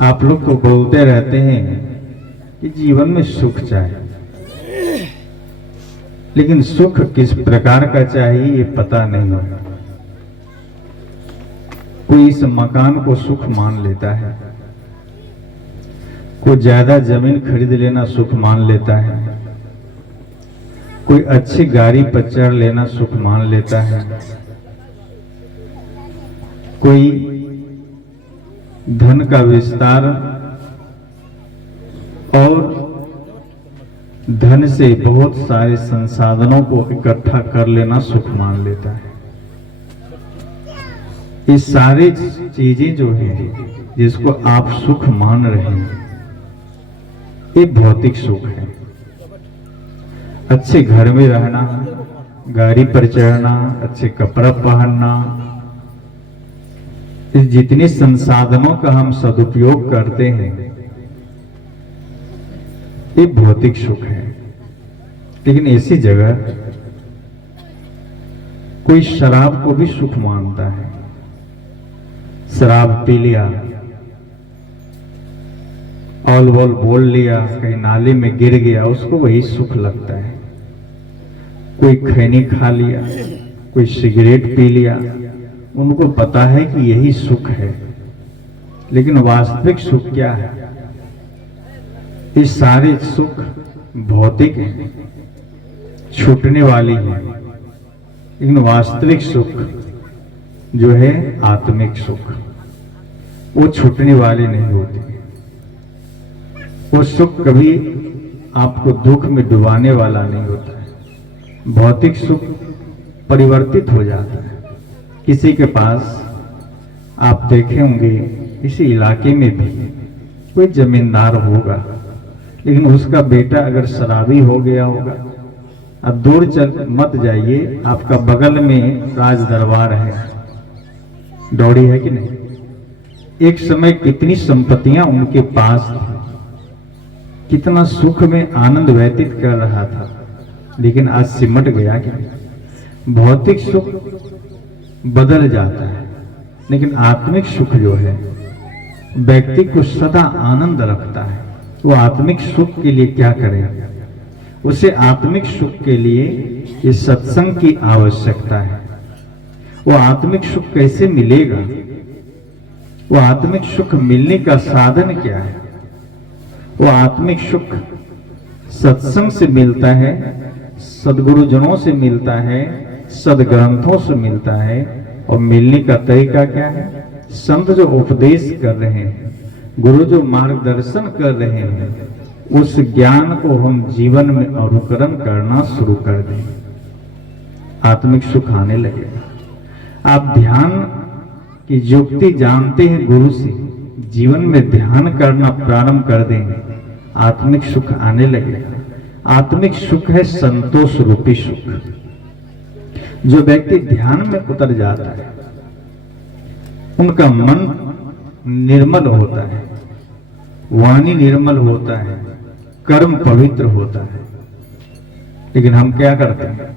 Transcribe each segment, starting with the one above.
आप लोग तो बोलते रहते हैं कि जीवन में सुख चाहिए, लेकिन सुख किस प्रकार का चाहिए ये पता नहीं होता। कोई इस मकान को सुख मान लेता है, कोई ज्यादा जमीन खरीद लेना सुख मान लेता है, कोई अच्छी गाड़ी पर चढ़ लेना सुख मान लेता है, कोई धन का विस्तार और धन से बहुत सारे संसाधनों को इकट्ठा कर लेना सुख मान लेता है। ये सारी चीजें जो हैं जिसको आप सुख मान रहे हैं ये भौतिक सुख है। अच्छे घर में रहना, गाड़ी पर चढ़ना, अच्छे कपड़ा पहनना, इस जितने संसाधनों का हम सदुपयोग करते हैं ये भौतिक सुख है। लेकिन ऐसी जगह कोई शराब को भी सुख मानता है। शराब पी लिया, ऑल वॉल बोल लिया, कहीं नाले में गिर गया, उसको वही सुख लगता है। कोई खैनी खा लिया, कोई सिगरेट पी लिया, उनको पता है कि यही सुख है। लेकिन वास्तविक सुख क्या है? ये सारे सुख भौतिक हैं, छूटने वाली हैं। लेकिन वास्तविक सुख जो है आत्मिक सुख, वो छूटने वाले नहीं होते। वो सुख कभी आपको दुख में डुबाने वाला नहीं होता है। भौतिक सुख परिवर्तित हो जाता है। किसी के पास आप देखे होंगे इसी इलाके में भी कोई जमींदार होगा, लेकिन उसका बेटा अगर शराबी हो गया होगा। अब दूर चल मत जाइए, आपका बगल में राज दरबार है, दौड़ी है कि नहीं। एक समय कितनी संपत्तियां उनके पास थी, कितना सुख में आनंद व्यतीत कर रहा था, लेकिन आज सिमट गया कि भौतिक सुख बदल जाता है। लेकिन आत्मिक सुख जो है व्यक्ति को सदा आनंद रखता है। वो आत्मिक सुख के लिए क्या करेगा? उसे आत्मिक सुख के लिए इस सत्संग की आवश्यकता है। वो आत्मिक सुख कैसे मिलेगा? वो आत्मिक सुख मिलने का साधन क्या है? वो आत्मिक सुख सत्संग से मिलता है, सदगुरुजनों से मिलता है, सदग्रंथों से मिलता है। और मिलने का तरीका क्या है? संत जो उपदेश कर रहे हैं, गुरु जो मार्गदर्शन कर रहे हैं, उस ज्ञान को हम जीवन में अनुकरण करना शुरू कर दें, आत्मिक सुख आने लगेगा। आप ध्यान की युक्ति जानते हैं गुरु से, जीवन में ध्यान करना प्रारंभ कर देंगे, आत्मिक सुख आने लगेगा। आत्मिक सुख है संतोष रूपी सुख। जो व्यक्ति ध्यान में उतर जाता है उनका मन निर्मल होता है, वाणी निर्मल होता है, कर्म पवित्र होता है। लेकिन हम क्या करते हैं?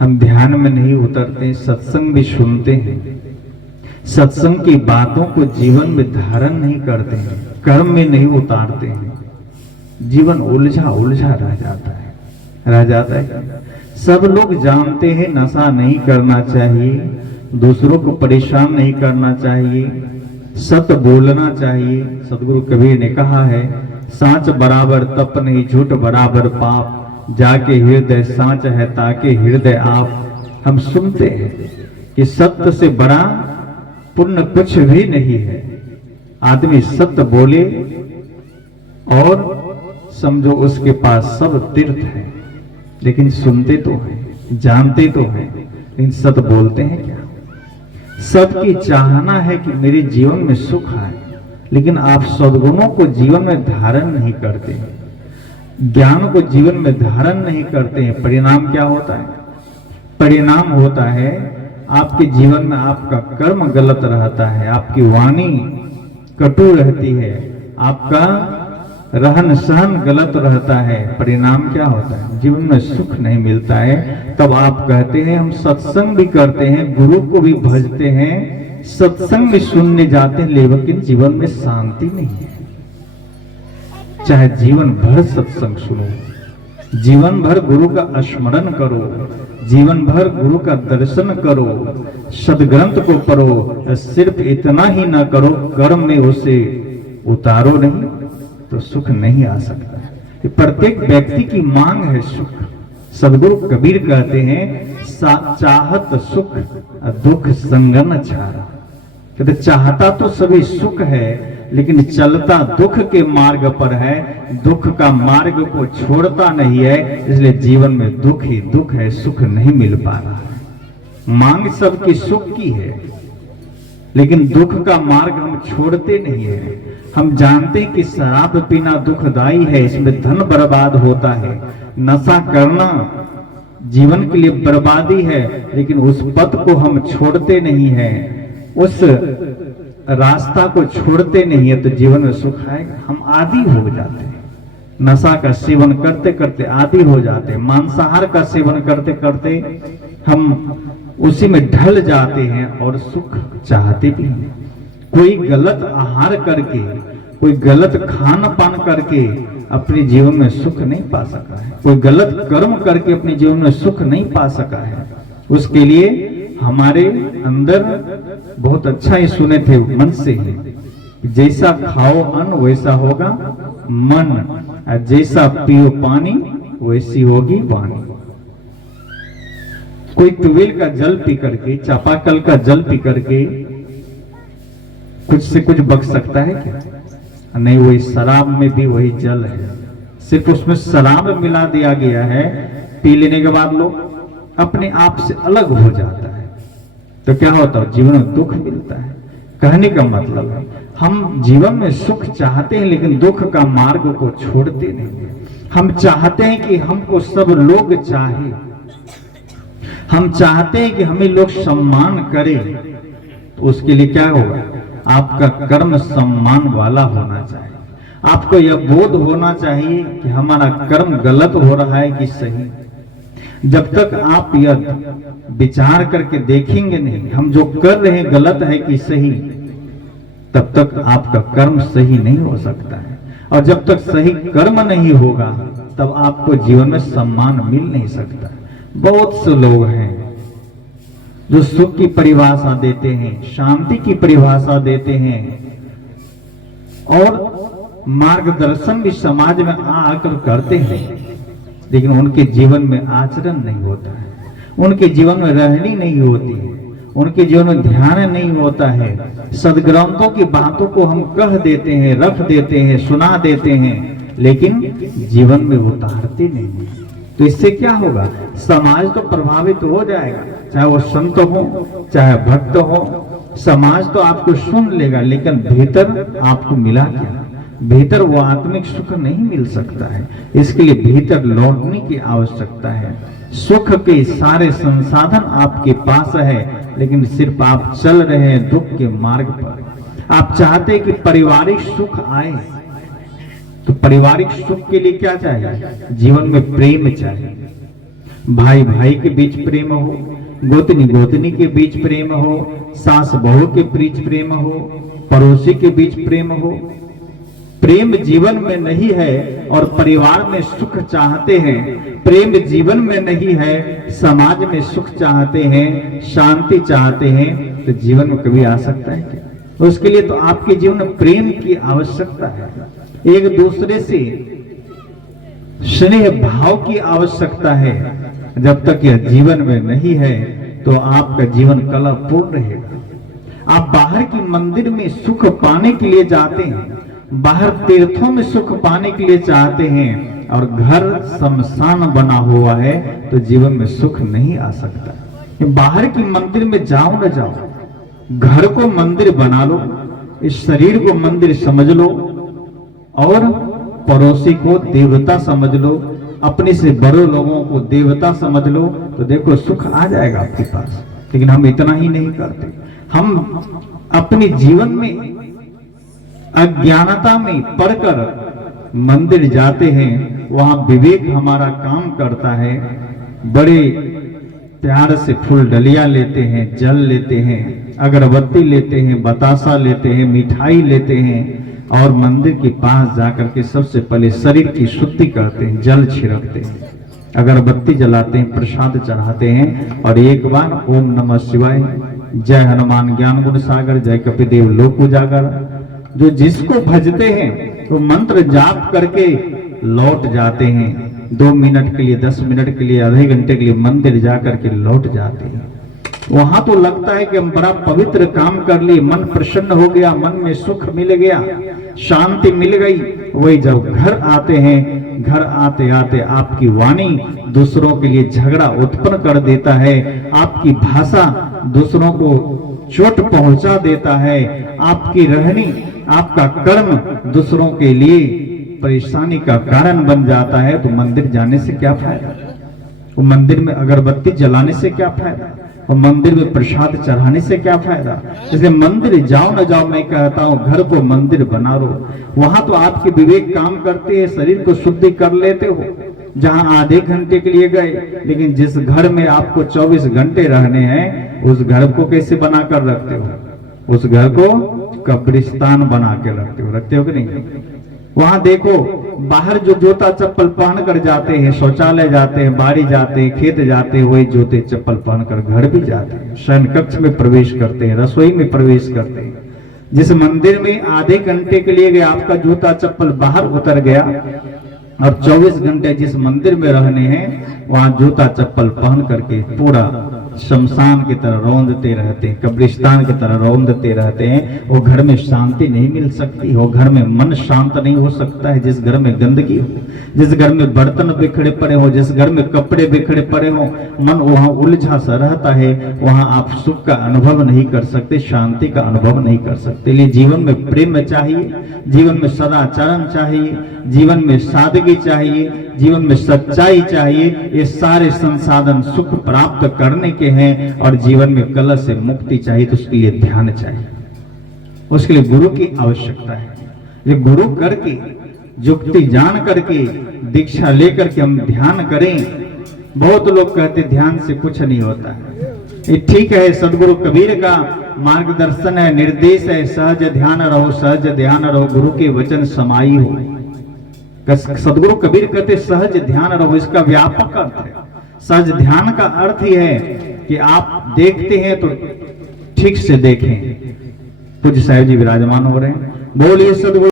हम ध्यान में नहीं उतरते, सत्संग भी सुनते हैं, सत्संग की बातों को जीवन में धारण नहीं करते हैं, कर्म में नहीं उतारते हैं। जीवन उलझा उलझा रह जाता है। सब लोग जानते हैं नशा नहीं करना चाहिए, दूसरों को परेशान नहीं करना चाहिए, सत्य बोलना चाहिए। सदगुरु कबीर ने कहा है, सांच बराबर तप नहीं, झूठ बराबर पाप, जाके हृदय सांच है ताके हृदय आप। हम सुनते हैं कि सत्य से बड़ा पुण्य कुछ भी नहीं है। आदमी सत्य बोले और समझो उसके पास सब तीर्थ है। लेकिन सुनते तो हैं, जानते तो हैं, लेकिन सत्य बोलते हैं क्या? सबकी चाहना है कि मेरे जीवन में सुख आए, लेकिन आप सद्गुणों को जीवन में धारण नहीं करते, ज्ञान को जीवन में धारण नहीं करते हैं। परिणाम क्या होता है? परिणाम होता है आपके जीवन में आपका कर्म गलत रहता है, आपकी वाणी कटु रहती है, आपका रहन सहन गलत रहता है। परिणाम क्या होता है? जीवन में सुख नहीं मिलता है। तब आप कहते हैं हम सत्संग भी करते हैं, गुरु को भी भजते हैं, सत्संग भी सुनने जाते हैं, लेकिन जीवन में शांति नहीं है। चाहे जीवन भर सत्संग सुनो, जीवन भर गुरु का स्मरण करो, जीवन भर गुरु का दर्शन करो, सदग्रंथ को पढ़ो, सिर्फ इतना ही ना करो, कर्म में उसे उतारो नहीं तो सुख नहीं आ सकता। ये प्रत्येक व्यक्ति की मांग है सुख। सदगुरु कबीर कहते हैं चाहत सुख दुख संगन छारा। कहते चाहता तो सभी सुख है, लेकिन चलता दुख के मार्ग पर है, दुख का मार्ग को छोड़ता नहीं है, इसलिए जीवन में दुख ही दुख है, सुख नहीं मिल पा रहा है। मांग सबकी सुख की है, लेकिन दुख का मार्ग हम छोड़ते नहीं है। हम जानते हैं कि शराब पीना दुखदाई है, इसमें धन बर्बाद होता है, नशा करना जीवन के लिए बर्बादी है, लेकिन उस पथ को हम छोड़ते नहीं है, उस रास्ता को छोड़ते नहीं है, तो जीवन में सुख आएगा। हम आदी हो जाते हैं, नशा का सेवन करते करते आदी हो जाते हैं, मांसाहार का सेवन करते करते हम उसी में ढल जाते हैं और सुख चाहते भी हैं। कोई गलत आहार करके, कोई गलत खान पान करके अपने जीवन में सुख नहीं पा सका है, कोई गलत कर्म करके अपने जीवन में सुख नहीं पा सका है। उसके लिए हमारे अंदर बहुत अच्छा ही सुने थे मन से ही, जैसा खाओ अन्न वैसा होगा मन, जैसा पियो पानी वैसी होगी वाणी। कोई ट्यूबवेल का जल पी करके, चापाकल का जल पी करके कुछ से कुछ बच सकता है क्या? नहीं, वही शराब में भी वही जल है, सिर्फ उसमें शराब मिला दिया गया है। पी लेने के बाद लोग अपने आप से अलग हो जाता है, तो क्या होता है? जीवन में दुख मिलता है। कहने का मतलब है हम जीवन में सुख चाहते हैं, लेकिन दुख का मार्ग को छोड़ते नहीं। हम चाहते हैं कि हमको सब लोग चाहे, हम चाहते हैं कि हमें लोग सम्मान करें, तो उसके लिए क्या होगा? आपका कर्म सम्मान वाला होना चाहिए। आपको यह बोध होना चाहिए कि हमारा कर्म गलत हो रहा है कि सही। जब तक आप यह विचार करके देखेंगे नहीं हम जो कर रहे हैं गलत है कि सही, तब तक आपका कर्म सही नहीं हो सकता है। और जब तक सही कर्म नहीं होगा तब आपको जीवन में सम्मान मिल नहीं सकता। बहुत से लोग हैं जो सुख की परिभाषा देते हैं, शांति की परिभाषा देते हैं और मार्गदर्शन भी समाज में आकर करते हैं, लेकिन उनके जीवन में आचरण नहीं होता है, उनके जीवन में रहनी नहीं होती है, उनके जीवन में ध्यान नहीं होता है। सदग्रंथों की बातों को हम कह देते हैं, रख देते हैं, सुना देते हैं, लेकिन जीवन में उतारते नहीं। तो इससे क्या होगा? समाज तो प्रभावित हो जाएगा, चाहे वो संत हो चाहे भक्त हो, समाज तो आपको सुन लेगा, लेकिन भीतर आपको मिला क्या? भीतर वो आत्मिक सुख नहीं मिल सकता है। इसके लिए भीतर लौटने की आवश्यकता है। सुख के सारे संसाधन आपके पास है, लेकिन सिर्फ आप चल रहे हैं दुख के मार्ग पर। आप चाहते हैं कि पारिवारिक सुख आए, तो पारिवारिक सुख के लिए क्या चाहिए? जीवन में प्रेम चाहिए। भाई भाई के बीच प्रेम हो, गोतनी गोतनी के बीच प्रेम हो, सास बहू के बीच प्रेम हो, पड़ोसी के बीच प्रेम हो। प्रेम जीवन में नहीं है और परिवार में सुख चाहते हैं, प्रेम जीवन में नहीं है, समाज में सुख चाहते हैं, शांति चाहते हैं, तो जीवन में कभी आ सकता है क्या? उसके लिए तो आपके जीवन में प्रेम की आवश्यकता है, एक दूसरे से स्नेह भाव की आवश्यकता है। जब तक यह जीवन में नहीं है तो आपका जीवन कलापूर्ण रहेगा। आप बाहर की मंदिर में सुख पाने के लिए जाते हैं, बाहर तीर्थों में सुख पाने के लिए चाहते हैं, और घर शमशान बना हुआ है तो जीवन में सुख नहीं आ सकता। बाहर की मंदिर में जाओ न जाओ, घर को मंदिर बना लो, इस शरीर को मंदिर समझ लो और पड़ोसी को देवता समझ लो, अपने से बड़े लोगों को देवता समझ लो, तो देखो सुख आ जाएगा आपके पास। लेकिन हम इतना ही नहीं करते। हम अपने जीवन में अज्ञानता में पढ़कर मंदिर जाते हैं, वहां विवेक हमारा काम करता है। बड़े प्यार से फूल डलिया लेते हैं, जल लेते हैं, अगरबत्ती लेते हैं, बतासा लेते हैं, मिठाई लेते हैं और मंदिर के पास जाकर के सबसे पहले शरीर की शुद्धि करते हैं, जल छिड़कते हैं, अगरबत्ती जलाते हैं, प्रसाद चढ़ाते हैं और एक बार ओम नमः शिवाय, जय हनुमान ज्ञान गुण सागर, जय कपिदेव लोक उजागर, जो जिसको भजते हैं तो मंत्र जाप करके लौट जाते हैं। 2 मिनट के लिए, 10 मिनट के लिए, आधे घंटे के लिए मंदिर जाकर के लौट जाते हैं। वहां तो लगता है कि हम बड़ा पवित्र काम कर लिए, मन प्रसन्न हो गया, मन में सुख मिल गया, शांति मिल गई। वही जब घर आते हैं, घर आते आते आपकी वाणी दूसरों के लिए झगड़ा उत्पन्न कर देता है, आपकी भाषा दूसरों को चोट पहुंचा देता है, आपकी रहनी, आपका कर्म दूसरों के लिए परेशानी का कारण बन जाता है, तो मंदिर जाने से क्या फायदा? वो मंदिर में अगरबत्ती जलाने से क्या फायदा? और मंदिर में प्रसाद चढ़ाने से क्या फायदा? इसलिए मंदिर जाओ न जाओ, मैं कहता हूँ घर को मंदिर बना लो। वहां तो आपके विवेक काम करते हैं, शरीर को शुद्धि कर लेते हो, जहां आधे घंटे के लिए गए, लेकिन जिस घर में आपको 24 घंटे रहने हैं, उस घर को कैसे बना कर रखते हो? उस घर को कब्रिस्तान बना के रखते हो कि नहीं? वहां देखो, बाहर जो जूता चप्पल पहन कर जाते हैं, शौचालय जाते हैं, बाड़ी जाते हैं, खेत जाते हैं, वही जूते चप्पल पहनकर घर भी जाते हैं, शयन कक्ष में प्रवेश करते हैं, रसोई में प्रवेश करते हैं। जिस मंदिर में आधे घंटे के लिए गया, आपका जूता चप्पल बाहर उतर गया, और 24 घंटे जिस मंदिर में रहने हैं, वहां जूता चप्पल पहन करके पूरा शमशान की तरह रौंदते रहते हैं, कब्रिस्तान की तरह रौंदते रहते हैं। वो घर में शांति नहीं मिल सकती, वो घर में मन शांत नहीं हो सकता है। जिस घर में गंदगी हो, जिस घर में बर्तन बिखरे पड़े हो, जिस घर में कपड़े बिखरे पड़े हो, मन वहां उलझा सा रहता है, वहां आप सुख का अनुभव नहीं कर सकते, शांति का अनुभव नहीं कर सकते। इसलिए जीवन में प्रेम चाहिए, जीवन में सदाचरण चाहिए, जीवन में सादगी चाहिए, जीवन में सच्चाई चाहिए। ये सारे संसाधन सुख प्राप्त करने के हैं, और जीवन में कलह से मुक्ति चाहिए, तो उसके लिए ध्यान चाहिए, उसके लिए गुरु की आवश्यकता है। ये गुरु करके, युक्ति जान करके, दीक्षा लेकर के हम ध्यान करें। बहुत लोग कहते ध्यान से कुछ नहीं होता है, ये ठीक है, सदगुरु कबीर का मार्गदर्शन है, निर्देश है, सहज ध्यान रहो, सहज ध्यान रहो, गुरु के वचन समाई हो। सदगुरु कबीर कहते सहज ध्यान रहो, इसका व्यापक अर्थ है। सहज ध्यान का अर्थ ही है कि आप देखते हैं तो ठीक से देखें। पूज्य साहिब जी विराजमान हो रहे हैं, बोलिए सदगुरु